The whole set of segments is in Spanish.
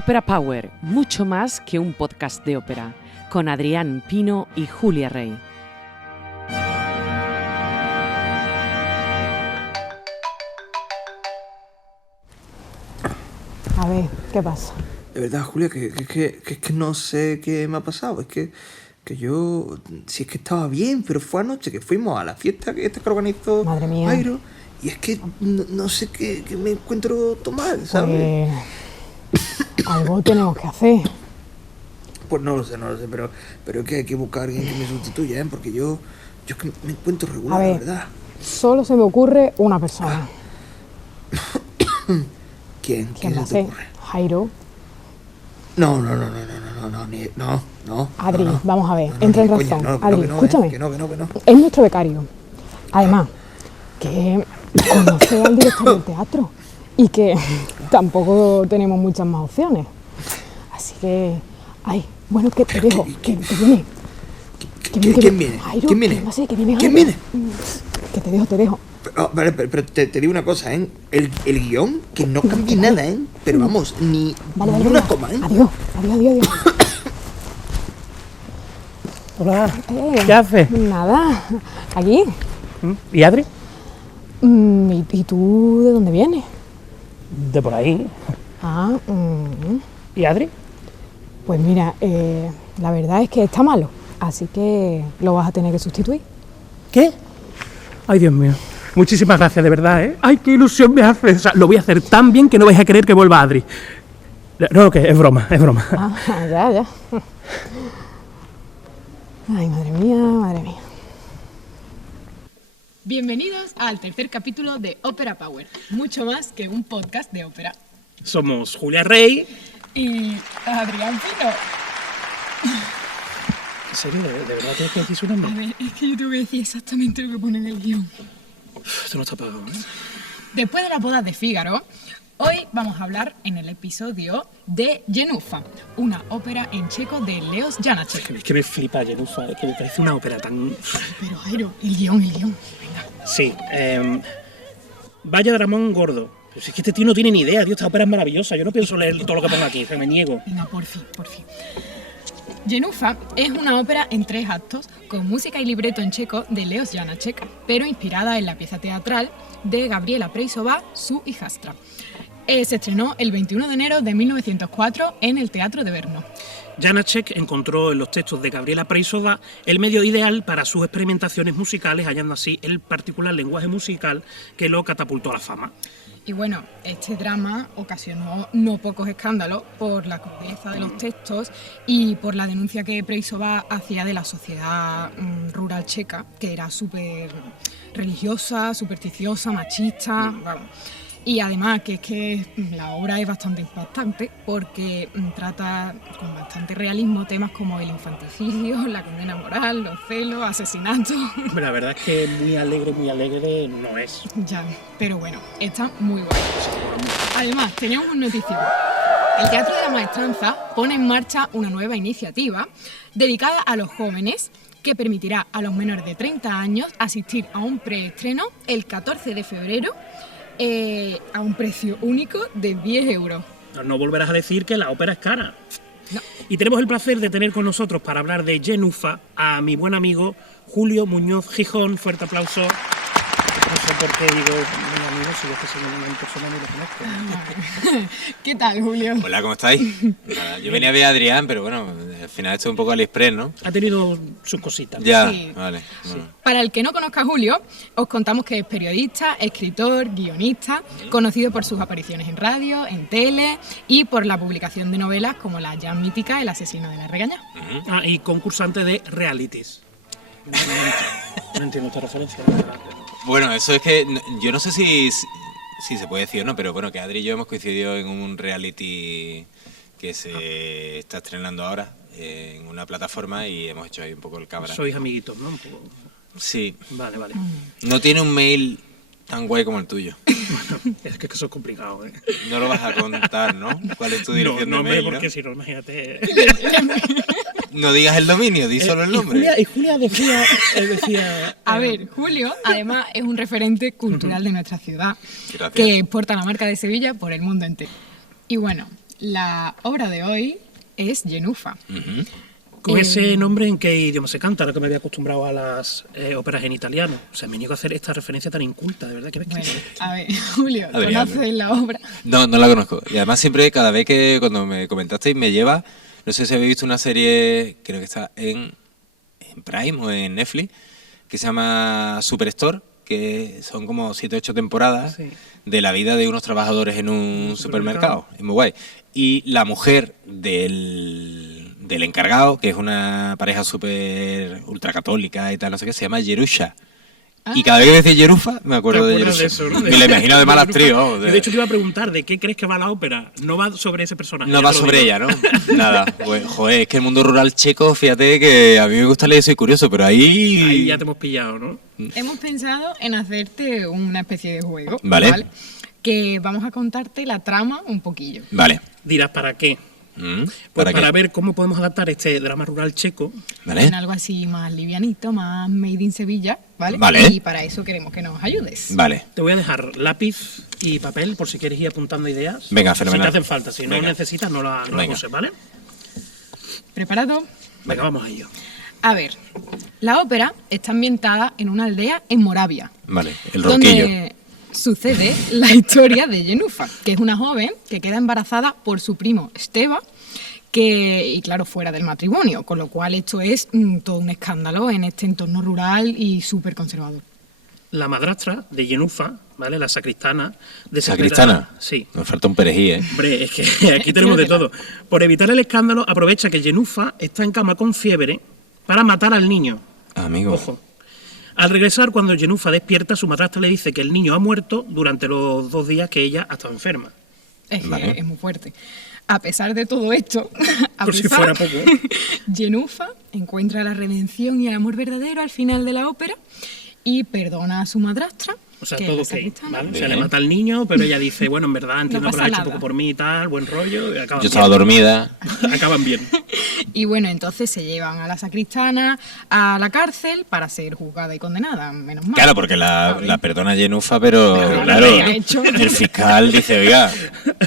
Opera Power, mucho más que un podcast de ópera, con Adrián Pino y Julia Rey. A ver, ¿qué pasa? De verdad, Julia, que no sé qué me ha pasado. Es que yo, si es que estaba bien, pero fue anoche que fuimos a la fiesta que organizó Madre mía. Jairo, y es que no sé qué me encuentro tomar, ¿sabes? Pues algo tenemos que hacer. Pues no lo sé, pero es que hay que buscar a alguien que me sustituya, ¿eh? Porque yo es que me encuentro regular, A ver, la verdad. solo se me ocurre una persona. ¿Quién ¿Quién va a se te ser? ocurre? Jairo. No. Adri, no. vamos a ver, No, entra en ni coña, razón. no, Adri, que no, escúchame. que no. Es nuestro becario. Además, que conoce al director del teatro y que tampoco tenemos muchas más opciones. Así que, bueno, que te dejo, que viene. ¿Quién viene? Jairo, ¿Quién viene? ¿quién va a ser? Que viene ¿Quién Jairo. viene? Que te dejo. Pero te digo una cosa, ¿eh? El guión, que no cambie nada, ¿eh? Pero vamos, ni una coma, ¿eh? Adiós. Hola, ¿qué haces? Nada, aquí. ¿Y Adri? ¿Y tú de dónde vienes? De por ahí. ¿Y Adri? Pues mira, la verdad es que está malo, así que lo vas a tener que sustituir. ¿Qué? Ay, Dios mío. Muchísimas gracias, de verdad, ¿eh? Ay, qué ilusión me hace. O sea, lo voy a hacer tan bien que no vais a querer que vuelva Adri. No, que es broma. Ya. Ay, madre mía. Bienvenidos al tercer capítulo de Opera Power, mucho más que un podcast de ópera. Somos Julia Rey. Y Adrián Pino. ¿En serio? ¿De verdad tienes que decir su nombre? A ver, es que yo tengo que decir exactamente lo que pone en el guión. Esto no está pagado, ¿eh? Después de las bodas de Fígaro, hoy vamos a hablar en el episodio de Jenufa, una ópera en checo de Leos Janáček. Es que me flipa Jenufa, es que me parece una ópera tan... Pero Jairo, el guión, venga. Sí, Vaya Dramón Gordo. Pero si es que este tío no tiene ni idea, tío, esta ópera es maravillosa. Yo no pienso leer todo lo que pongo aquí, me niego. Venga, por fin. Jenufa es una ópera en 3 actos con música y libreto en checo de Leos Janáček, pero inspirada en la pieza teatral de Gabriela Preissová, su hijastra. Se estrenó el 21 de enero de 1904 en el Teatro de Brno. Janáček encontró en los textos de Gabriela Preissová el medio ideal para sus experimentaciones musicales, hallando así el particular lenguaje musical que lo catapultó a la fama. Y bueno, este drama ocasionó no pocos escándalos por la crudeza de los textos y por la denuncia que Preissová hacía de la sociedad rural checa, que era súper religiosa, supersticiosa, machista, vamos. Y además que es que la obra es bastante impactante porque trata con bastante realismo temas como el infanticidio, la condena moral, los celos, asesinatos. La verdad es que muy alegre no es. Ya, pero bueno, está muy guay. Además, teníamos un noticio. El Teatro de la Maestranza pone en marcha una nueva iniciativa dedicada a los jóvenes que permitirá a los menores de 30 años asistir a un preestreno el 14 de febrero a un precio único de 10 euros. No volverás a decir que la ópera es cara. No. Y tenemos el placer de tener con nosotros para hablar de Jenufa a mi buen amigo Julio Muñoz Gijón. Fuerte aplauso. No sé por qué digo mi amigo, si yo que soy una persona no lo conozco. ¿Qué tal, Julio? Hola, ¿cómo estáis? Nada, yo venía a ver a Adrián, pero bueno, al final esto es un poco AliExpress, ¿no? Ha tenido sus cositas. Ya, Sí. vale. Bueno. Para el que no conozca a Julio, os contamos que es periodista, escritor, guionista, conocido por sus apariciones en radio, en tele y por la publicación de novelas como la ya mítica El asesino de la regaña. Y concursante de realities. No entiendo esta referencia. Bueno, eso es que yo no sé si se puede decir o no, pero bueno, que Adri y yo hemos coincidido en un reality que se está estrenando ahora en una plataforma y hemos hecho ahí un poco el cabra. Sois amiguitos, ¿no? Un poco. Sí. Vale. No tiene un mail tan guay como el tuyo. Bueno, es que eso es complicado, ¿eh? No lo vas a contar, ¿no? ¿Cuál es tu dirección No, de mail, porque ¿no? si no, imagínate. No digas el dominio, di solo el nombre. Y Julia decía... A ver, Julio, además, es un referente cultural de nuestra ciudad, Gracias. que porta la marca de Sevilla por el mundo entero. Y bueno, la obra de hoy es Genufa. Con ese nombre, ¿en qué idioma se canta? Lo que me había acostumbrado a las óperas en italiano. O sea, me niego a hacer esta referencia tan inculta, de verdad que me Bueno, a ver, Julio, ¿conoces la obra? No, no la conozco. Y además siempre, cada vez que cuando me comentasteis, me lleva... No sé si habéis visto una serie, creo que está en Prime o en Netflix, que se llama Superstore, que son como 7 o 8 temporadas de la vida de unos trabajadores en un supermercado. Es muy guay. Y la mujer del encargado, que es una pareja súper ultracatólica y tal, no sé qué, se llama Jerusha. Y cada vez que decís Jerufa, me acuerdo de Jerusha. Eso, ¿no? Me la imagino de mala actriz, ¿no? De hecho, te iba a preguntar, ¿de qué crees que va la ópera? No va sobre ese personaje. No va sobre ella, ¿no? Nada. Pues, joder, es que el mundo rural checo, fíjate que a mí me gusta leer, soy curioso, pero ahí... Ahí ya te hemos pillado, ¿no? Hemos pensado en hacerte una especie de juego. Vale. Que vamos a contarte la trama un poquillo. Vale. Dirás, ¿para qué? Pues para ver cómo podemos adaptar este drama rural checo en algo así más livianito, más made in Sevilla, ¿vale? Vale. Y para eso queremos que nos ayudes. Vale. Te voy a dejar lápiz y papel por si quieres ir apuntando ideas. Venga, fenomenal. Si te hacen falta, si no necesitas, no la uses, ¿vale? ¿Preparado? Venga, vamos a ello. A ver, la ópera está ambientada en una aldea en Moravia. Vale, el ronquillo. Donde sucede la historia de Genufa, que es una joven que queda embarazada por su primo Esteba, y claro, fuera del matrimonio, con lo cual esto es todo un escándalo en este entorno rural y súper conservador. La madrastra de Genufa, ¿vale? La sacristana. ¿Sacristana? Sí. Nos falta un perejil, ¿eh? Hombre, es que aquí tenemos de todo. Por evitar el escándalo, aprovecha que Genufa está en cama con fiebre para matar al niño. Amigo. Ojo. Al regresar, cuando Genufa despierta, su madrastra le dice que el niño ha muerto durante los 2 días que ella ha estado enferma. Es muy fuerte. A pesar de todo esto, Por si fuera poco. Genufa encuentra la redención y el amor verdadero al final de la ópera y perdona a su madrastra. O sea, que todo es la ok, sacristana. ¿vale? O sea, le mata al niño, pero ella dice, bueno, en verdad entiendo No que pasa lo ha hecho un nada. poco por mí y tal, buen rollo, y acaban Yo estaba dormida. Acaban bien. Y bueno, entonces se llevan a la sacristana a la cárcel para ser juzgada y condenada, menos mal. Claro, porque la perdona Genufa, pero Pero claro, lo había hecho. el fiscal dice, oiga,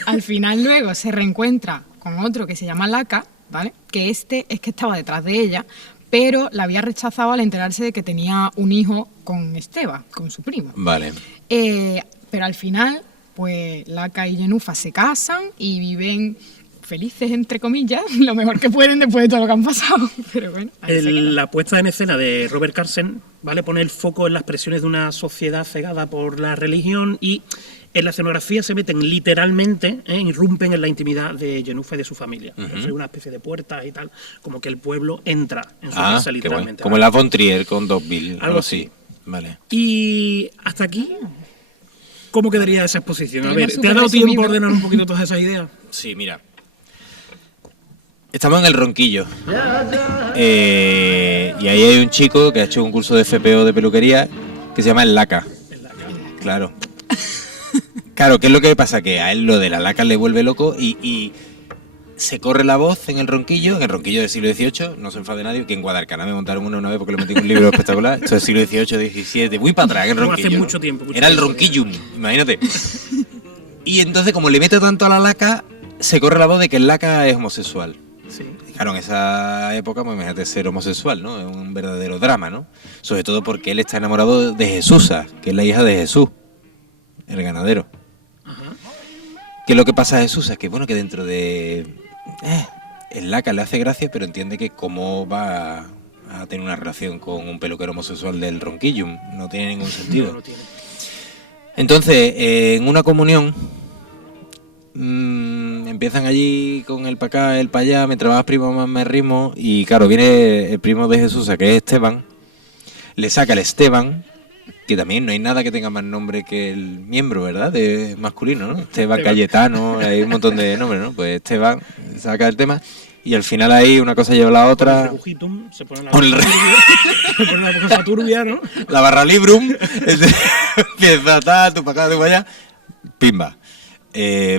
Al final luego se reencuentra con otro que se llama Laca, ¿vale? Que es que estaba detrás de ella, pero la había rechazado al enterarse de que tenía un hijo con Esteba, con su primo. vale. Pero al final, pues Laca y Genufa se casan y viven felices, entre comillas, lo mejor que pueden después de todo lo que han pasado. Pero bueno, ahí se queda. La puesta en escena de Robert Carsen, ¿vale? Pone el foco en las presiones de una sociedad cegada por la religión y en la escenografía se meten literalmente, irrumpen en la intimidad de Genufa y de su familia. Es una especie de puertas y tal, como que el pueblo entra en su casa Qué bueno. literalmente. Como la Von Trier con Dogville, Algo algo así. Vale. Y hasta aquí, ¿cómo quedaría esa exposición? A Tenemos ver, ¿te ha dado súper tiempo a resumido. ordenar un poquito todas esas ideas? Sí, mira. Estamos en el Ronquillo. Y ahí hay un chico que ha hecho un curso de FPO de peluquería que se llama el Laca. Claro. Claro, ¿qué es lo que pasa? Que a él lo de la laca le vuelve loco y se corre la voz en el Ronquillo del siglo XVIII, no se enfade nadie, que en Guadalcanal me montaron una vez porque le metí un libro espectacular, esto es siglo XVIII, XVII, muy para atrás, en el No, Ronquillo. hace ¿no? mucho tiempo. Era el Ronquillum, imagínate. Y entonces, como le mete tanto a la laca, se corre la voz de que el laca es homosexual. Sí. Claro, en esa época, pues imagínate ser homosexual, ¿no? Es un verdadero drama, ¿no? Sobre todo porque él está enamorado de Jesusa, que es la hija de Jesús, el ganadero. ¿Qué es lo que pasa a Jesús? Es que, bueno, que dentro de... el laca le hace gracia, pero entiende que cómo va a tener una relación con un peluquero homosexual del Ronquillum. No tiene ningún sentido. No tiene. Entonces, en una comunión, empiezan allí con el para acá, el para allá, mientras más primo más me rimo, y claro, viene el primo de Jesús, que es Esteban, le saca el Esteban, que también no hay nada que tenga más nombre que el miembro, ¿verdad? De masculino, ¿no? Esteban Cayetano, hay un montón de nombres, ¿no? Pues Esteban saca el tema y al final ahí una cosa lleva a la Con el otra. rebujitum, se pone la Con el se pone la cosa turbia, ¿no? La barra librum, empieza tú para acá, tú para allá, pimba,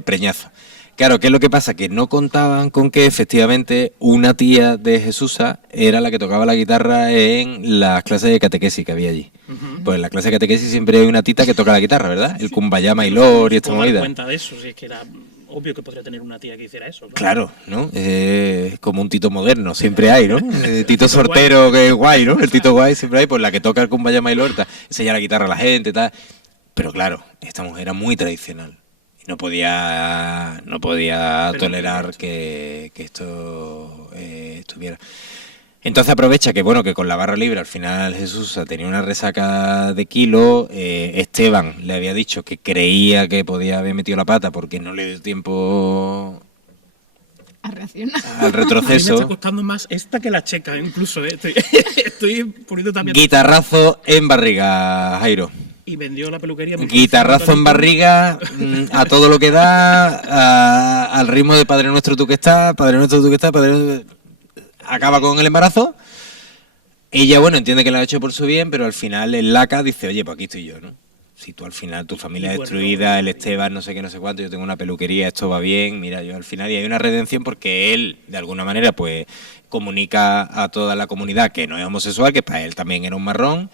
preñazo. Claro, ¿qué es lo que pasa? Que no contaban con que efectivamente una tía de Jesusa era la que tocaba la guitarra en las clases de catequesis que había allí. Pues en la clase de catequesis siempre hay una tita que toca la guitarra, ¿verdad? El Kumbaya Mailor y esta ¿Cómo dar movida. cuenta de eso? Si es que era obvio que podría tener una tía que hiciera eso. Claro, ¿no? Como un Tito moderno, siempre hay, ¿no? Tito Sortero, que es guay, ¿no? El Tito guay siempre hay, pues la que toca el Kumbaya Mailorta, enseña la guitarra a la gente, tal. Pero claro, esta mujer era muy tradicional. Y no podía tolerar que esto estuviera. Entonces aprovecha que bueno, que con la barra libre al final Jesús tenía una resaca de kilo. Esteban le había dicho que creía que podía haber metido la pata porque no le dio tiempo A reaccionar. al A mí me retroceso. está costando más esta que la checa, incluso. Estoy poniendo también... Guitarrazo en barriga, Jairo. Y vendió la peluquería. Guitarrazo en barriga, a todo lo que da, al ritmo de Padre Nuestro tú que estás, Padre Nuestro tú que estás, Padre Nuestro... Acaba con el embarazo. Ella, bueno, entiende que lo ha hecho por su bien, pero al final el Laca dice, oye, pues aquí estoy yo, ¿no? Si tú al final, tu familia es destruida, el Esteban, no sé qué, no sé cuánto, yo tengo una peluquería, esto va bien, mira, yo al final, y hay una redención porque él, de alguna manera, pues comunica a toda la comunidad que no es homosexual, que para él también era un marrón,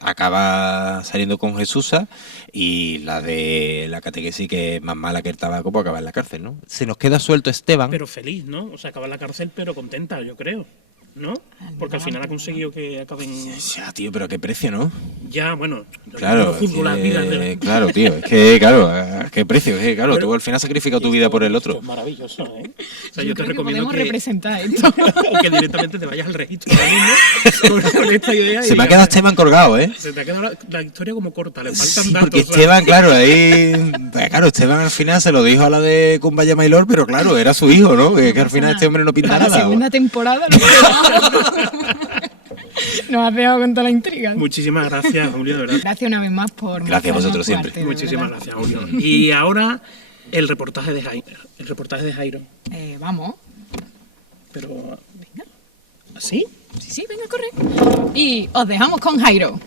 acaba saliendo con Jesusa, y la de la catequesis, que es más mala que el tabaco, pues acaba en la cárcel, ¿no? Se nos queda suelto Esteban. Pero feliz, ¿no? O sea, acaba en la cárcel, pero contenta, yo creo. ¿No? Porque al final ha conseguido que acaben... Ya, tío, pero a qué precio, ¿no? Ya, bueno, Claro, no juzgo las vidas de... claro, tío, es que, claro, ¿a qué precio? Claro, tú al final has sacrificado tu vida por el otro. Esto es maravilloso, ¿eh? O sea, Yo yo te creo que recomiendo podemos representar esto. o que directamente te vayas al registro ahora mismo con esta idea. Se me ha quedado Esteban colgado, ¿eh? Se te ha quedado la historia como corta, le faltan Sí, datos. porque ¿sabes? Esteban, claro, ahí... Pues claro, Esteban al final se lo dijo a la de Kumbaya Mailor, pero claro, era su hijo, ¿no? Que al final este hombre no pinta Para la nada. segunda temporada nos has dejado con toda la intriga. Muchísimas gracias, Julio, de verdad. Gracias una vez más por... Gracias a vosotros mostrarnos tu siempre. arte, de Muchísimas verdad. gracias, Julio. Y ahora el reportaje de Jairo. El reportaje de Jairo. Vamos. Pero... Venga. ¿Así? Sí, venga, corre. Y os dejamos con Jairo.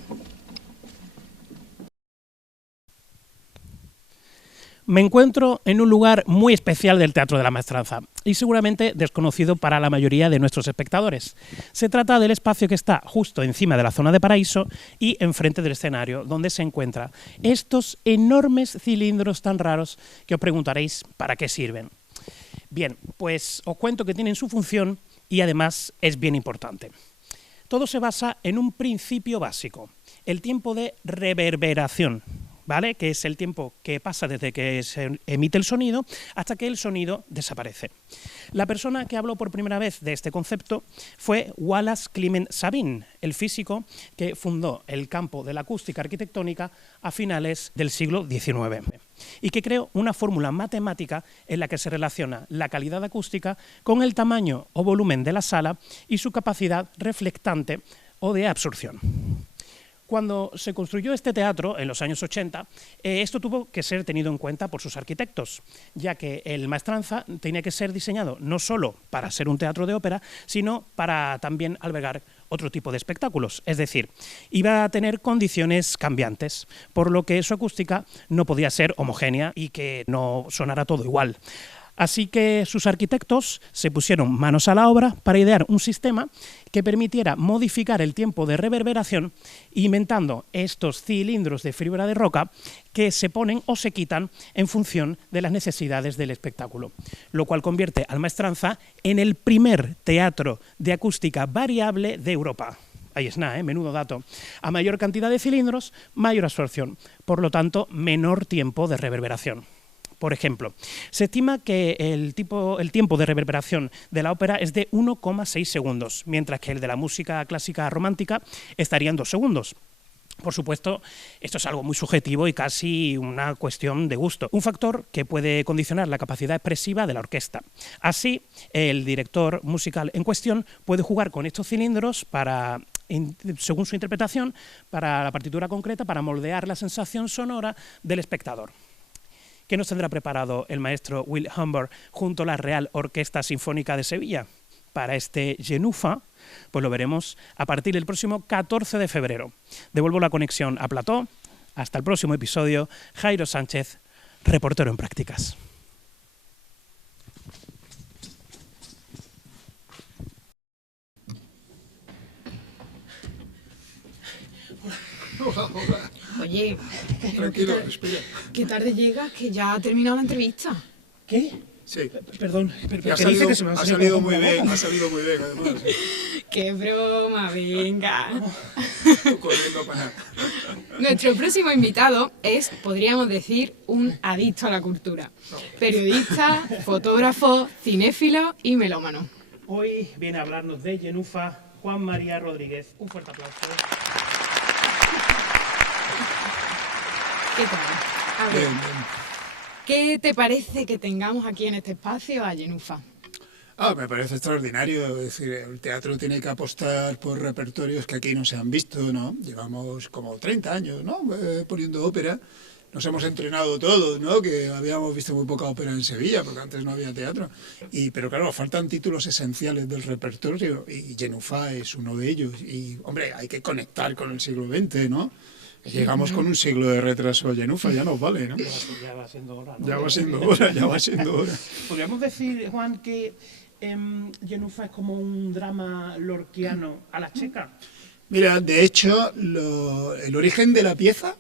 Me encuentro en un lugar muy especial del Teatro de la Maestranza y seguramente desconocido para la mayoría de nuestros espectadores. Se trata del espacio que está justo encima de la zona de paraíso y enfrente del escenario, donde se encuentran estos enormes cilindros tan raros que os preguntaréis para qué sirven. Bien, pues os cuento que tienen su función y además es bien importante. Todo se basa en un principio básico, el tiempo de reverberación, ¿vale? Que es el tiempo que pasa desde que se emite el sonido hasta que el sonido desaparece. La persona que habló por primera vez de este concepto fue Wallace Clement Sabine, el físico que fundó el campo de la acústica arquitectónica a finales del siglo XIX y que creó una fórmula matemática en la que se relaciona la calidad acústica con el tamaño o volumen de la sala y su capacidad reflectante o de absorción. Cuando se construyó este teatro, en los años 80, esto tuvo que ser tenido en cuenta por sus arquitectos, ya que el Maestranza tenía que ser diseñado no solo para ser un teatro de ópera, sino para también albergar otro tipo de espectáculos. Es decir, iba a tener condiciones cambiantes, por lo que su acústica no podía ser homogénea y que no sonara todo igual. Así que sus arquitectos se pusieron manos a la obra para idear un sistema que permitiera modificar el tiempo de reverberación inventando estos cilindros de fibra de roca que se ponen o se quitan en función de las necesidades del espectáculo, lo cual convierte al Maestranza en el primer teatro de acústica variable de Europa. Ahí es nada, menudo dato. A mayor cantidad de cilindros, mayor absorción, por lo tanto, menor tiempo de reverberación. Por ejemplo, se estima que el tiempo de reverberación de la ópera es de 1,6 segundos, mientras que el de la música clásica romántica estaría en 2 segundos. Por supuesto, esto es algo muy subjetivo y casi una cuestión de gusto, un factor que puede condicionar la capacidad expresiva de la orquesta. Así, el director musical en cuestión puede jugar con estos cilindros para, según su interpretación, para la partitura concreta, para moldear la sensación sonora del espectador. ¿Qué nos tendrá preparado el maestro Will Humber junto a la Real Orquesta Sinfónica de Sevilla para este Genufa? Pues lo veremos a partir del próximo 14 de febrero. Devuelvo la conexión a Plató. Hasta el próximo episodio. Jairo Sánchez, reportero en prácticas. Oye, Tranquilo, respira. qué tarde llegas, que ya ha terminado la entrevista. ¿Qué? Sí. Perdón, pero Ha ¿qué dice que se me ha salido muy bien, ha salido muy bien, además. ¡Qué broma, venga! Tú corriendo para nada. Nuestro próximo invitado es, podríamos decir, un adicto a la cultura. Periodista, fotógrafo, cinéfilo y melómano. Hoy viene a hablarnos de Genufa Juan María Rodríguez. Un fuerte aplauso. ¿Qué tal? A ver, Bien, bien. ¿qué te parece que tengamos aquí en este espacio a Genufa? Me parece extraordinario. Es decir, el teatro tiene que apostar por repertorios que aquí no se han visto, ¿no? Llevamos como 30 años, ¿no? Poniendo ópera. Nos hemos entrenado todos, ¿no? Que habíamos visto muy poca ópera en Sevilla, porque antes no había teatro. Pero claro, faltan títulos esenciales del repertorio y Genufa es uno de ellos. Y, hombre, hay que conectar con el siglo XX, ¿no? Llegamos con un siglo de retraso a Genufa, ya nos vale, ¿no? Ya va siendo hora, ¿no? Ya va siendo hora, ya va siendo hora. Podríamos decir, Juan, que Genufa es como un drama lorquiano a la checa. Mira, de hecho, el origen de la pieza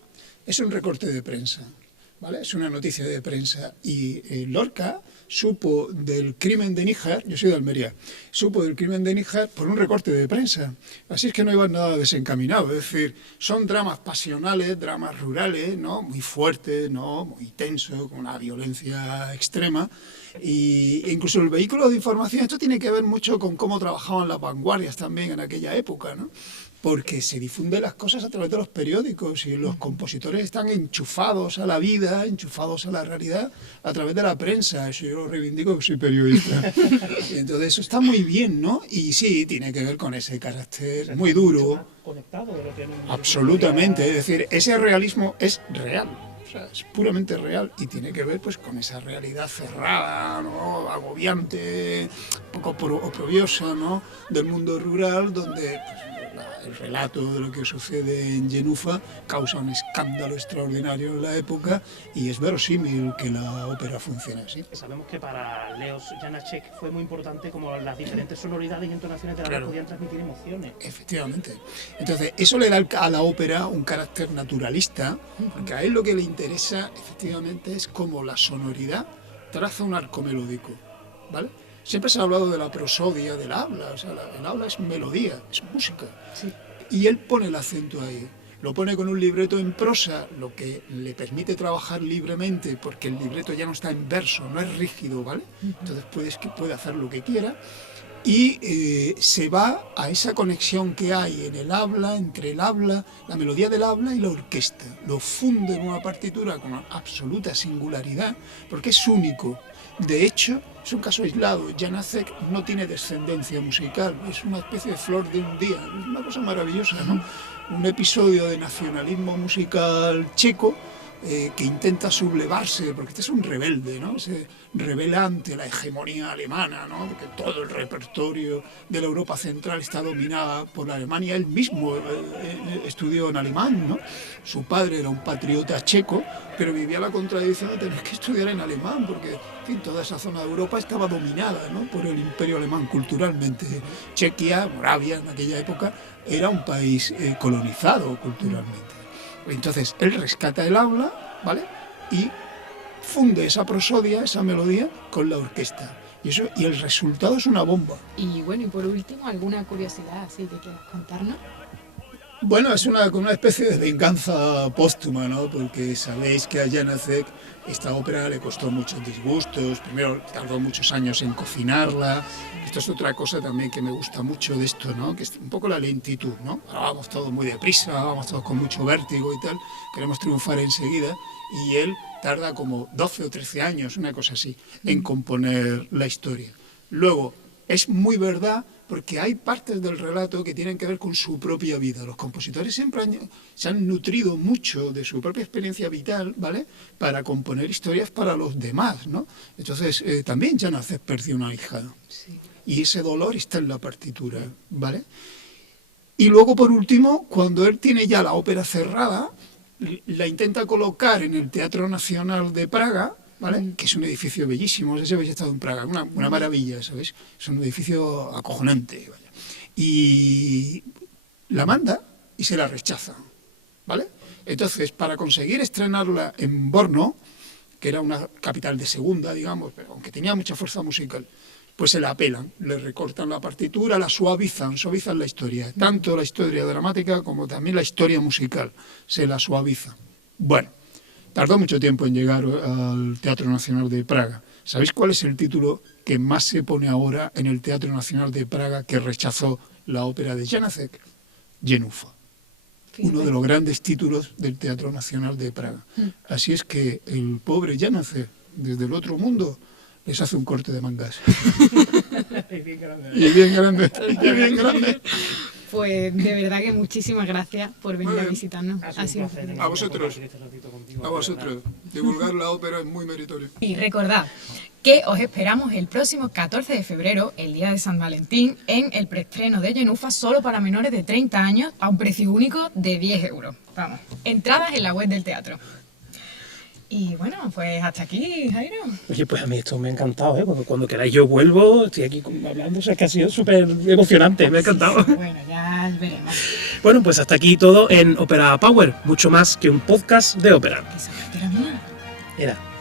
es un recorte de prensa, ¿vale? Es una noticia de prensa. Y Lorca supo del crimen de Níjar, yo soy de Almería, supo del crimen de Níjar por un recorte de prensa. Así es que no iban nada desencaminados. Es decir, son dramas pasionales, dramas rurales, ¿no? Muy fuertes, ¿no? Muy tensos, con una violencia extrema. Y incluso el vehículo de información, esto tiene que ver mucho con cómo trabajaban las vanguardias también en aquella época, ¿no? Porque se difunden las cosas a través de los periódicos y los compositores están enchufados a la vida, enchufados a la realidad a través de la prensa. Eso yo lo reivindico, que soy periodista. Y entonces eso está muy bien, ¿no? Y sí, tiene que ver con ese carácter muy duro. Conectado de lo que en un- Absolutamente, es decir, ese realismo es real. O sea, es puramente real y tiene que ver pues con esa realidad cerrada, ¿no? Agobiante, un poco oprobiosa, ¿no? Del mundo rural, donde pues, el relato de lo que sucede en Genufa causa un escándalo extraordinario en la época y es verosímil que la ópera funcione así. Sabemos que para Leos Janáček fue muy importante como las diferentes sonoridades y entonaciones de la voz Claro. podían transmitir emociones. Efectivamente. Entonces, eso le da a la ópera un carácter naturalista, porque a él lo que le interesa, efectivamente, es cómo la sonoridad traza un arco melódico, ¿vale? Siempre se ha hablado de la prosodia, del habla, o sea, el habla es melodía, es música. Y él pone el acento ahí. Lo pone con un libreto en prosa, lo que le permite trabajar libremente, porque el libreto ya no está en verso, no es rígido, ¿vale? Entonces puede hacer lo que quiera. Y se va a esa conexión que hay en el habla, entre el habla, la melodía del habla y la orquesta. Lo funde en una partitura con absoluta singularidad, porque es único. De hecho, es un caso aislado. Janáček no tiene descendencia musical, es una especie de flor de un día. Es una cosa maravillosa, ¿no? Un episodio de nacionalismo musical checo que intenta sublevarse, porque este es un rebelde, ¿no? Se revela ante la hegemonía alemana, ¿no? Porque todo el repertorio de la Europa central está dominada por la Alemania. Él mismo estudió en alemán, ¿no? Su padre era un patriota checo, pero vivía la contradicción de tener que estudiar en alemán, porque en fin, toda esa zona de Europa estaba dominada, ¿no? Por el imperio alemán culturalmente. Chequia, Moravia en aquella época, era un país colonizado culturalmente. Entonces, él rescata el habla, ¿vale? Y funde esa prosodia, esa melodía, con la orquesta. Y el resultado es una bomba. Y bueno, y por último, ¿alguna curiosidad así que quieras contarnos? Bueno, es una especie de venganza póstuma, ¿no? Porque sabéis que a Janáček esta ópera le costó muchos disgustos. Primero, tardó muchos años en cocinarla. Esto es otra cosa también que me gusta mucho de esto, ¿no? Que es un poco la lentitud, ¿no? Ahora vamos todos muy deprisa, vamos todos con mucho vértigo y tal. Queremos triunfar enseguida. Y él tarda como 12 o 13 años, una cosa así, en componer la historia. Luego, es muy verdad porque hay partes del relato que tienen que ver con su propia vida. Los compositores siempre se han nutrido mucho de su propia experiencia vital, ¿vale? Para componer historias para los demás, ¿no? Entonces, también Janáček perdió una hija. Sí. Y ese dolor está en la partitura, ¿vale? Y luego, por último, cuando él tiene ya la ópera cerrada, la intenta colocar en el Teatro Nacional de Praga, ¿vale? Que es un edificio bellísimo, no sé si habéis estado en Praga, una maravilla, ¿sabéis? Es un edificio acojonante, vaya. Y la manda y se la rechaza, ¿vale? Entonces, para conseguir estrenarla en Brno, que era una capital de segunda, digamos, pero aunque tenía mucha fuerza musical, pues se la apelan, le recortan la partitura, la suavizan la historia, tanto la historia dramática como también la historia musical, se la suaviza. Bueno, tardó mucho tiempo en llegar al Teatro Nacional de Praga. ¿Sabéis cuál es el título que más se pone ahora en el Teatro Nacional de Praga que rechazó la ópera de Janáček? Jenufa. Uno de los grandes títulos del Teatro Nacional de Praga. Así es que el pobre Janáček, desde el otro mundo, les hace un corte de mangas. Y bien grande. Y bien grande. Pues de verdad que muchísimas gracias por venir a visitarnos. Ha sido A vosotros. A vosotros. Divulgar la ópera es muy meritorio. Y recordad que os esperamos el próximo 14 de febrero, el día de San Valentín, en el preestreno de Jenufa solo para menores de 30 años a un precio único de 10 euros. Vamos, entradas en la web del teatro. Y bueno, pues hasta aquí, Jairo. Oye, pues a mí esto me ha encantado, ¿eh? Cuando queráis yo vuelvo, estoy aquí hablando, o sea, que ha sido súper emocionante, me ha encantado. Sí, bueno, ya veremos. Bueno, pues hasta aquí todo en Opera Power, mucho más que un podcast de ópera. Esa parte era mía. Era.